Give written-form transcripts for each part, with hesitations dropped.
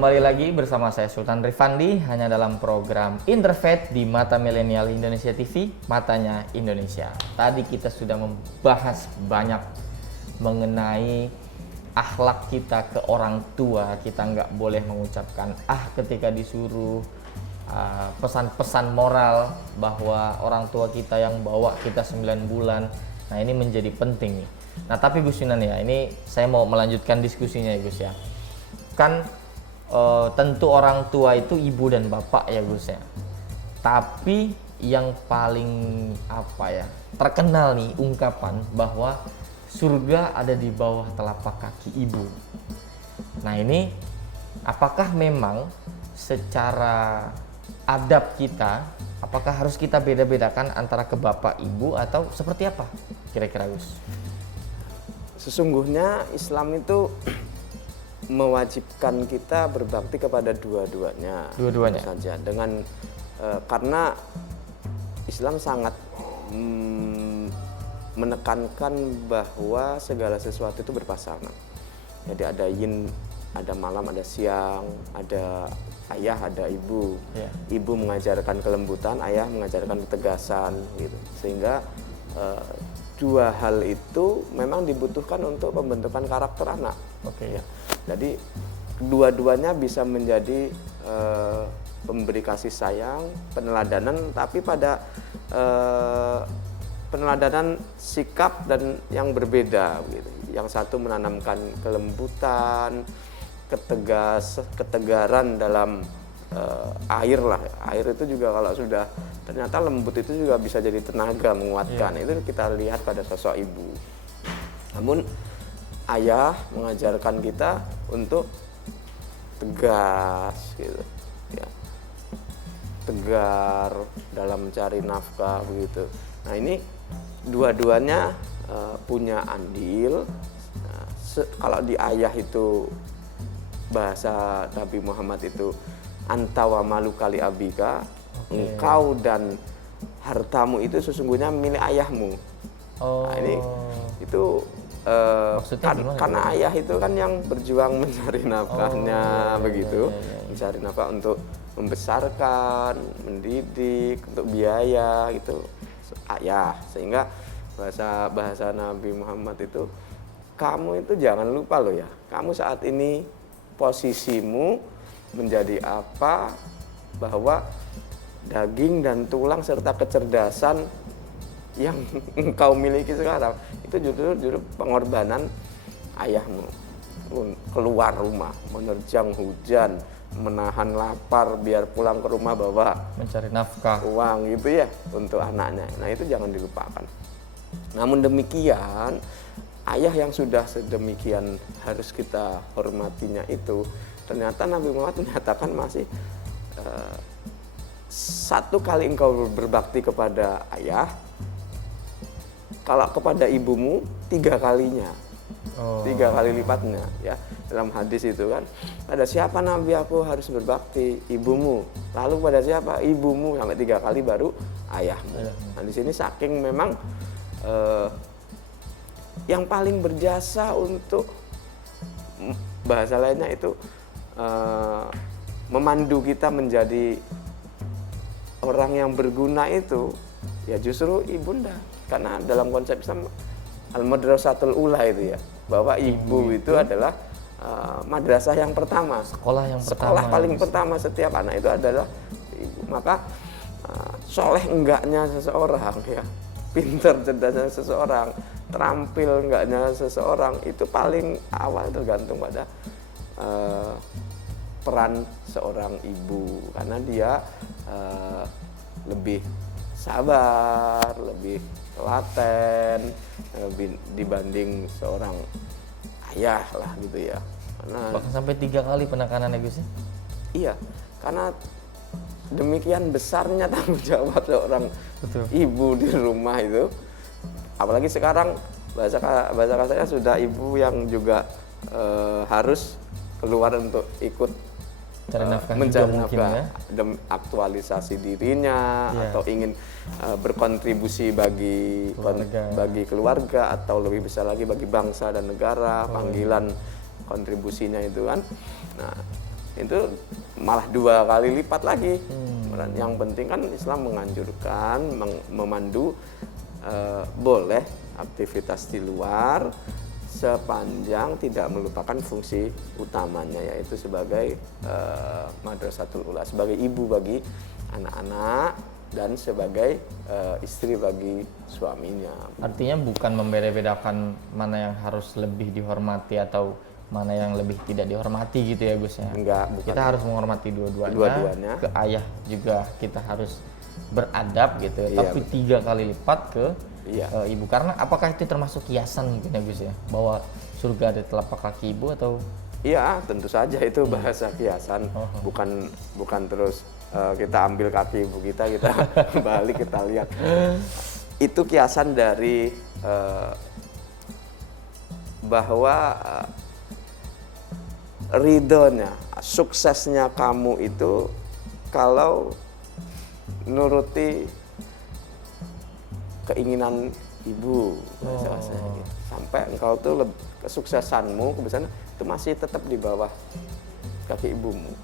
kembali lagi bersama saya Sultan Rifandi hanya dalam program Interfaith di Mata Milenial Indonesia TV, Matanya Indonesia. Tadi kita sudah membahas banyak mengenai akhlak kita ke orang tua. Kita nggak boleh mengucapkan ketika disuruh, pesan-pesan moral bahwa orang tua kita yang bawa kita 9 bulan. Nah, ini menjadi penting nih. Nah, tapi Gus Yunan ya, ini saya mau melanjutkan diskusinya ya Gus ya. Kan tentu orang tua itu ibu dan bapak ya Gus ya. Tapi yang paling terkenal nih ungkapan bahwa surga ada di bawah telapak kaki ibu. Nah, ini apakah memang secara adab kita, apakah harus kita beda-bedakan antara ke bapak ibu atau seperti apa kira-kira Gus? Sesungguhnya Islam itu mewajibkan kita berbakti kepada dua-duanya saja dengan karena Islam sangat menekankan bahwa segala sesuatu itu berpasangan. Jadi ada yin, ada malam, ada siang, ada ayah, ada ibu. Ibu mengajarkan kelembutan, ayah mengajarkan ketegasan gitu. Sehingga dua hal itu memang dibutuhkan untuk pembentukan karakter anak. Ya. Jadi dua-duanya bisa menjadi pemberi kasih sayang, peneladanan, tapi pada peneladanan sikap dan yang berbeda gitu. Yang satu menanamkan kelembutan, ketegaran dalam air lah. Air itu juga kalau sudah ternyata lembut itu juga bisa jadi tenaga menguatkan. Itu kita lihat pada sosok ibu. Namun ayah mengajarkan kita untuk tegas gitu ya, tegar dalam mencari nafkah begitu. Nah, ini dua-duanya punya andil. Nah, kalau di ayah itu bahasa Nabi Muhammad itu anta wa malu kali abika, engkau dan hartamu itu sesungguhnya milik ayahmu. Nah, ini itu karena ayah itu kan yang berjuang mencari nafkahnya begitu, mencari nafkah untuk membesarkan, mendidik, untuk biaya gitu ayah. Sehingga bahasa Nabi Muhammad itu, kamu itu jangan lupa loh ya, kamu saat ini posisimu menjadi apa, bahwa daging dan tulang serta kecerdasan yang engkau miliki sekarang itu justru pengorbanan ayahmu. Keluar rumah, menerjang hujan, menahan lapar biar pulang ke rumah bawa mencari nafkah, uang gitu ya untuk anaknya. Nah, itu jangan dilupakan. Namun demikian, ayah yang sudah sedemikian harus kita hormatinya itu, ternyata Nabi Muhammad menyatakan masih satu kali engkau berbakti kepada ayah, kalau kepada ibumu 3 kalinya, 3 kali lipatnya ya. Dalam hadis itu kan, pada siapa Nabi aku harus berbakti? Ibumu. Lalu pada siapa? Ibumu, sampai 3 kali baru ayahmu. Nah, di sini saking memang yang paling berjasa untuk bahasa lainnya itu memandu kita menjadi orang yang berguna itu ya justru ibunda. Karena dalam konsep Islam al-madrasatul ula itu ya, bahwa ibu itu adalah madrasah yang pertama, sekolah paling pertama setiap anak itu adalah ibu. Maka soleh enggaknya seseorang ya, pintar cerdasnya seseorang, terampil enggaknya seseorang, itu paling awal tergantung pada peran seorang ibu, karena dia lebih sabar, lebih telaten, lebih dibanding seorang ayah lah gitu ya. Karena bahkan sampai 3 kali penekanannya Gus. Iya, karena demikian besarnya tanggung jawab seorang ibu di rumah itu. Apalagi sekarang bahasa kasarnya sudah ibu yang juga harus keluar untuk ikut mencari nafkah, aktualisasi dirinya atau ingin berkontribusi bagi keluarga atau lebih besar lagi bagi bangsa dan negara, panggilan kontribusinya itu kan. Nah, itu malah 2 kali lipat lagi. Yang penting kan Islam menganjurkan, memandu boleh aktivitas di luar sepanjang tidak melupakan fungsi utamanya, yaitu sebagai madrasatul ula, sebagai ibu bagi anak-anak dan sebagai istri bagi suaminya. Artinya bukan membeda-bedakan mana yang harus lebih dihormati atau mana yang lebih tidak dihormati gitu ya Gus ya? Enggak, bukan. Kita harus menghormati dua-duanya. Dua-duanya. Ke ayah juga kita harus beradab gitu ya. Iya, Tapi 3 kali lipat ke Iya. ibu. Karena apakah itu termasuk kiasan mungkin ya Gus ya? Bahwa surga ada telapak kaki ibu atau? Iya, tentu saja itu bahasa kiasan, bukan terus kita ambil kaki ibu kita balik kita lihat. Itu kiasan dari bahwa ridhonya, suksesnya kamu itu kalau nuruti keinginan ibu, bahasa-bahasanya gitu. Sampai engkau tuh kesuksesanmu, kebiasaan itu masih tetap di bawah kaki ibumu.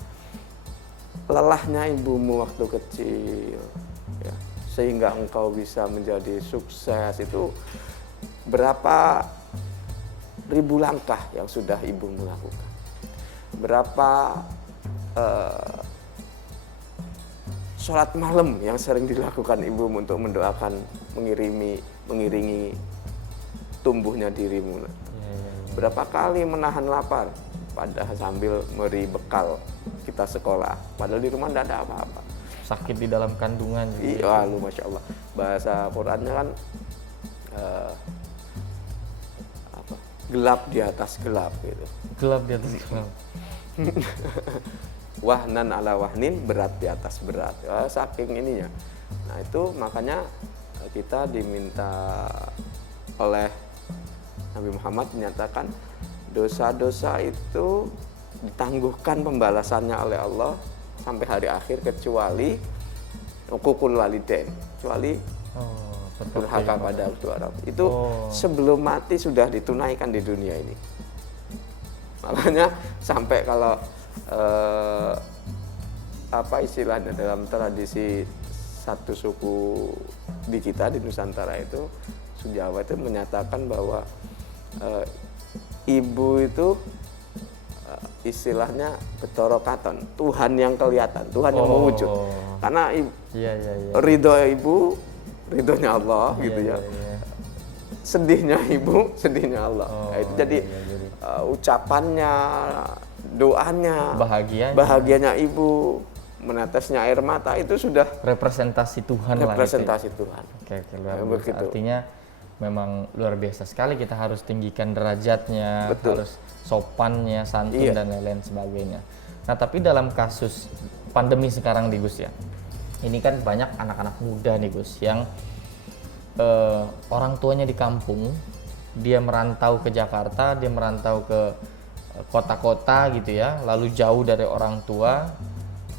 Lelahnya ibumu waktu kecil, ya, sehingga engkau bisa menjadi sukses itu berapa ribu langkah yang sudah ibumu lakukan. Berapa sholat malam yang sering dilakukan ibumu untuk mendoakan, mengiringi tumbuhnya dirimu. Berapa kali menahan lapar padahal sambil memberi bekal kita sekolah, padahal di rumah tidak ada apa-apa. Sakit di dalam kandungan juga. Iya, lu Masya Allah. Bahasa Qurannya kan gelap di atas gelap gitu. Gelap di atas gelap. Wahnan ala wahnin, berat di atas berat. Saking ininya. Nah itu makanya kita diminta oleh Nabi Muhammad menyatakan dosa-dosa itu ditangguhkan pembalasannya oleh Allah sampai hari akhir kecuali hukukul walidain, kecuali durhaka pada kedua orang. Itu sebelum mati sudah ditunaikan di dunia ini. Makanya sampai kalau apa istilahnya dalam tradisi satu suku di kita di Nusantara itu, Jawa itu menyatakan bahwa ibu itu istilahnya betorokaton, Tuhan yang kelihatan, Tuhan yang mewujud. Karena ridho ibu, ridhonya Allah gitu ya. Sedihnya ibu, sedihnya Allah. Nah, itu jadi ucapannya, doanya, bahagianya ibu, menetesnya air mata itu sudah representasi Tuhan lah. Representasi Tuhan. Oke, luar biasa. Artinya memang luar biasa sekali, kita harus tinggikan derajatnya, harus sopannya, santun dan lain-lain sebagainya. Nah, tapi dalam kasus pandemi sekarang nih Gus ya, ini kan banyak anak-anak muda nih Gus yang orang tuanya di kampung, dia merantau ke Jakarta, dia merantau ke kota-kota gitu ya, lalu jauh dari orang tua,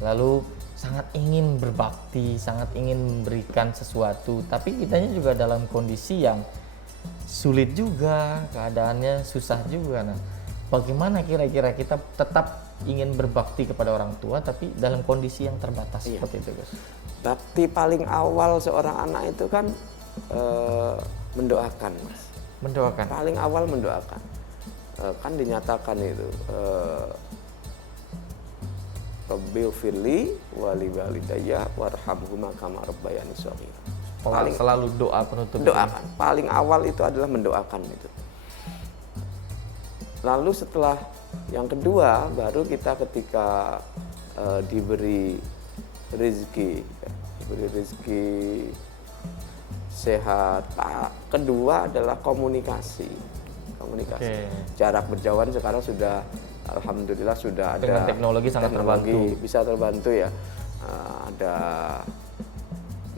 lalu sangat ingin berbakti, sangat ingin memberikan sesuatu, tapi kitanya juga dalam kondisi yang sulit juga, keadaannya susah juga. Nah, bagaimana kira-kira kita tetap ingin berbakti kepada orang tua tapi dalam kondisi yang terbatas seperti itu, Gus? Bakti paling awal seorang anak itu kan mendoakan, Mas. Mendoakan. Paling awal mendoakan. Kan dinyatakan itu Rabbil firli wali walidayya warhamhuma kama rabbayani shaghira. Paling selalu doa penutup. Doakan. Paling awal itu adalah mendoakan itu. Lalu setelah yang kedua baru kita ketika diberi rezeki sehat. Kedua adalah komunikasi. Jarak berjauhan sekarang sudah alhamdulillah sudah ada. Dengan teknologi sangat terbantu. Bisa terbantu ya. Ada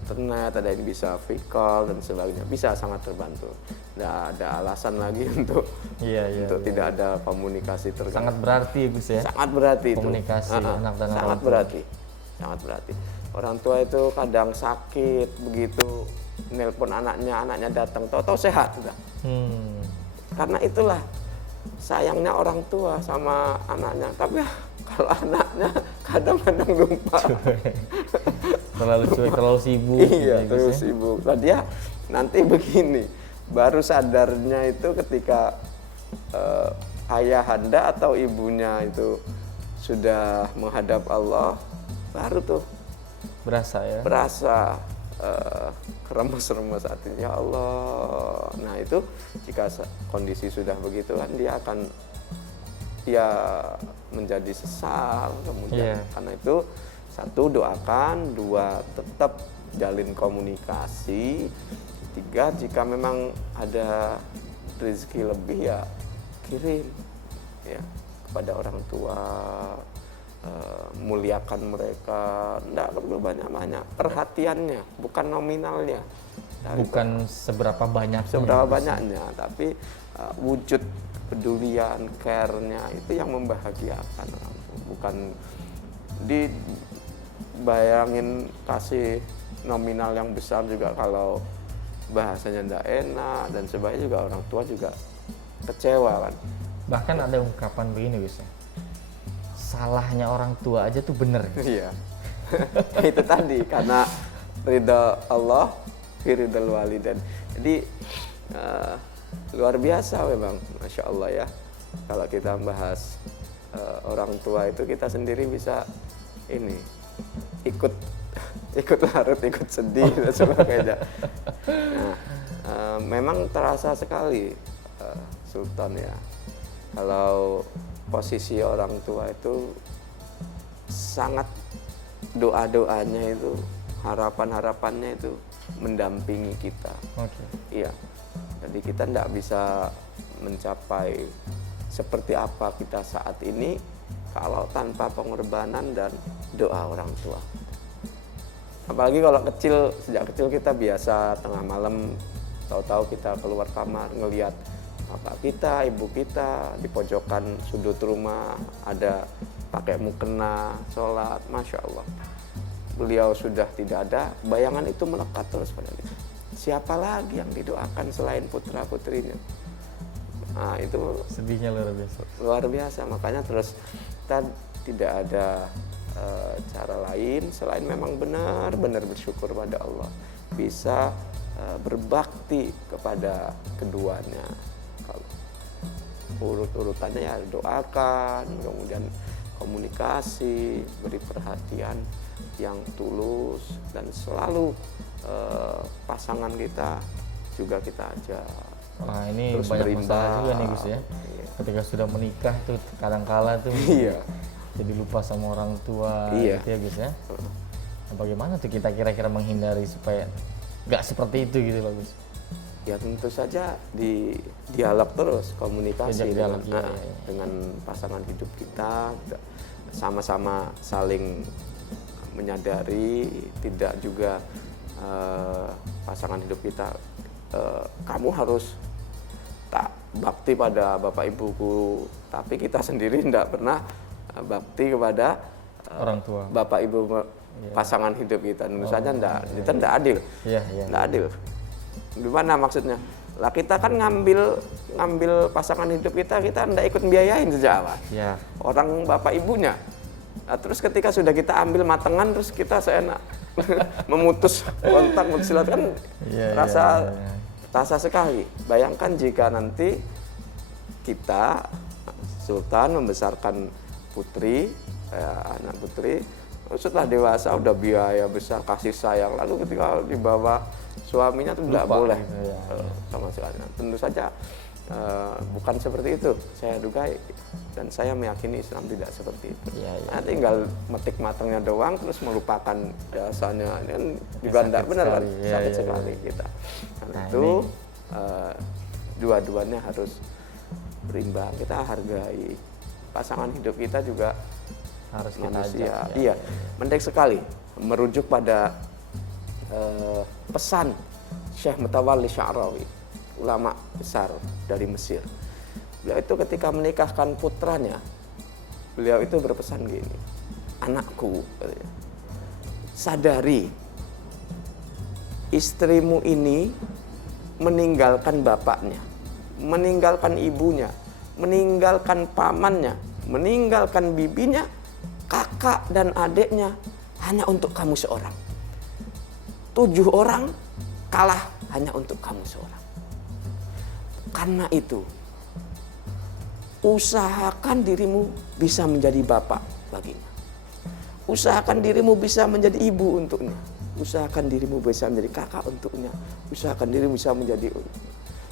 internet, ada yang bisa video call dan sebagainya. Bisa sangat terbantu. Nggak ada alasan lagi untuk tidak ada komunikasi terganggu. Sangat berarti Gus ya. Sangat berarti komunikasi itu. Anak dan sangat orang berarti. Sangat berarti. Orang tua itu kadang sakit begitu nelpon anaknya datang, tahu-tahu sehat sudah. Karena itulah sayangnya orang tua sama anaknya. Tapi Kalau anaknya kadang-kadang lupa. Terlalu cuek, terlalu sibuk. Iya, gitu ya, Gus, terus ya. sibuk. Nah, dia nanti begini, baru sadarnya itu ketika ayahanda atau ibunya itu sudah menghadap Allah, baru tuh Berasa ya. berasa keremes-remes hatinya, ya Allah. Nah, itu jika kondisi sudah begitu kan dia akan menjadi sesal kemudian. Iya. Karena itu, satu, doakan, dua, tetap jalin komunikasi, tiga, jika memang ada rezeki lebih ya kirim ya kepada orang tua, muliakan mereka, tidak perlu banyak-banyak, perhatiannya bukan nominalnya. Bukan seberapa banyak. Banyaknya, tapi wujud kepedulian, care-nya itu yang membahagiakan orang tua. Bukan dibayangin kasih nominal yang besar juga kalau bahasanya tidak enak, dan sebaiknya juga orang tua juga kecewa kan. Bahkan ada ungkapan begini, Gus, ya. Salahnya orang tua aja tuh bener. Iya. Itu tadi, karena ridha Allah fi ridhal walidain. Jadi luar biasa memang, Masya Allah ya. Kalau kita bahas orang tua itu, kita sendiri bisa ini ikut larut, ikut sedih dan sebagainya. Nah, memang terasa sekali, Sultan ya, kalau posisi orang tua itu sangat, doa-doanya itu, harapan-harapannya itu mendampingi kita. Oke. Iya, jadi kita tidak bisa mencapai seperti apa kita saat ini kalau tanpa pengorbanan dan doa orang tua. Apalagi kalau sejak kecil kita biasa tengah malam, tahu-tahu kita keluar kamar ngelihat bapak kita, ibu kita di pojokan sudut rumah ada pakai mukena, sholat, Masya Allah. Beliau sudah tidak ada, bayangan itu melekat terus pada kita. Siapa lagi yang didoakan selain putra-putrinya? Nah, itu Sedihnya luar biasa. Makanya terus kita tidak ada cara lain selain memang benar-benar bersyukur pada Allah, bisa berbakti kepada keduanya. Kalau urut-urutannya ya doakan, kemudian komunikasi, beri perhatian yang tulus, dan selalu pasangan kita juga kita ajak. Wah, ini Terus banyak berimbang. masalah juga nih, Gus ya. Iya. Ketika sudah menikah tuh kadang-kala tuh Iya. jadi lupa sama orang tua. Iya. Gitu ya, Gus ya. Nah, bagaimana tuh kita kira-kira menghindari supaya nggak seperti itu gitu loh, Gus? Ya tentu saja di dialog terus, komunikasi Dialog, dengan, iya. dengan pasangan hidup kita, sama-sama saling menyadari, tidak juga pasangan hidup kita kamu harus tak bakti pada bapak ibuku, tapi kita sendiri tidak pernah bakti kepada Orang tua. bapak ibu pasangan hidup kita. Tentu saja itu tidak adil. Iya. Tidak adil. Gimana maksudnya? Lah kita kan ngambil pasangan hidup kita tidak ikut biayain sejak awal. Iya. Orang bapak ibunya. Nah, terus ketika sudah kita ambil matengan, terus kita seenak memutus kontak, silakan Iya, rasa sekali. Bayangkan jika nanti kita, Sultan, membesarkan putri, anak putri, setelah dewasa udah biaya besar, kasih sayang, lalu ketika dibawa suaminya itu tidak boleh gitu, ya. sama sekali. Nah, tentu saja bukan seperti itu, saya duga, dan saya meyakini Islam tidak seperti itu. Iya. Nah, tinggal metik matangnya doang terus melupakan dasarnya, ini kan juga tidak benar kan, sekali. sakit Iya. sekali kita. Karena Nah, itu dua-duanya harus berimbang, kita hargai pasangan hidup kita juga Harus kita manusia. ajak. Iya, menarik sekali merujuk pada pesan Syekh Mutawalli Sya'rawi, ulama besar dari Mesir. Beliau itu ketika menikahkan putranya, beliau itu berpesan gini, anakku, katanya, sadari istrimu ini meninggalkan bapaknya, meninggalkan ibunya, meninggalkan pamannya, meninggalkan bibinya, kakak dan adiknya hanya untuk kamu seorang. 7 orang kalah hanya untuk kamu seorang. Karena itu, usahakan dirimu bisa menjadi bapak baginya. Usahakan dirimu bisa menjadi ibu untuknya. Usahakan dirimu bisa menjadi kakak untuknya. Usahakan dirimu bisa menjadi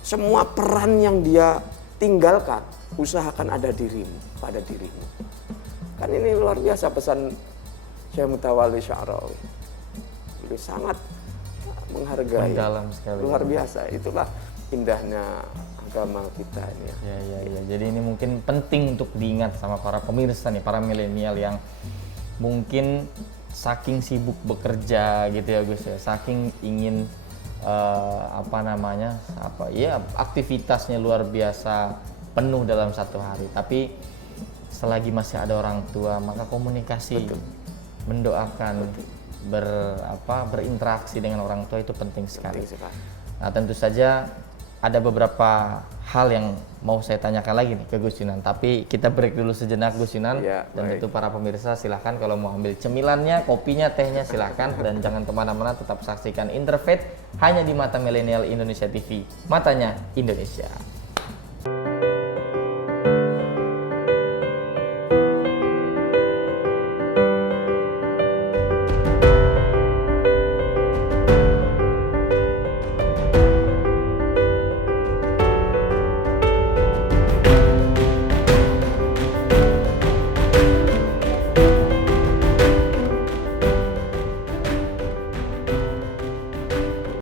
semua peran yang dia tinggalkan. Usahakan ada dirimu, pada dirimu. Kan ini luar biasa pesan Syekh Mutawalli Sya'rawi. Itu sangat menghargai. Mendalam sekali. Luar biasa. Itulah indahnya agama kita ini ya. Ya. Jadi ini mungkin penting untuk diingat sama para pemirsa nih, para milenial yang mungkin saking sibuk bekerja gitu ya Gus ya, saking ingin aktivitasnya luar biasa penuh dalam satu hari. Tapi selagi masih ada orang tua, maka komunikasi, mendoakan, berinteraksi dengan orang tua itu penting sekali. Nah, tentu saja ada beberapa hal yang mau saya tanyakan lagi nih ke Gus Yunan, tapi kita break dulu sejenak Gus Yunan. Ya, dan baik. itu para pemirsa silahkan kalau mau ambil cemilannya, kopinya, tehnya silahkan. Dan jangan kemana-mana, tetap saksikan Interfaith hanya di Mata Milenial Indonesia TV, matanya Indonesia.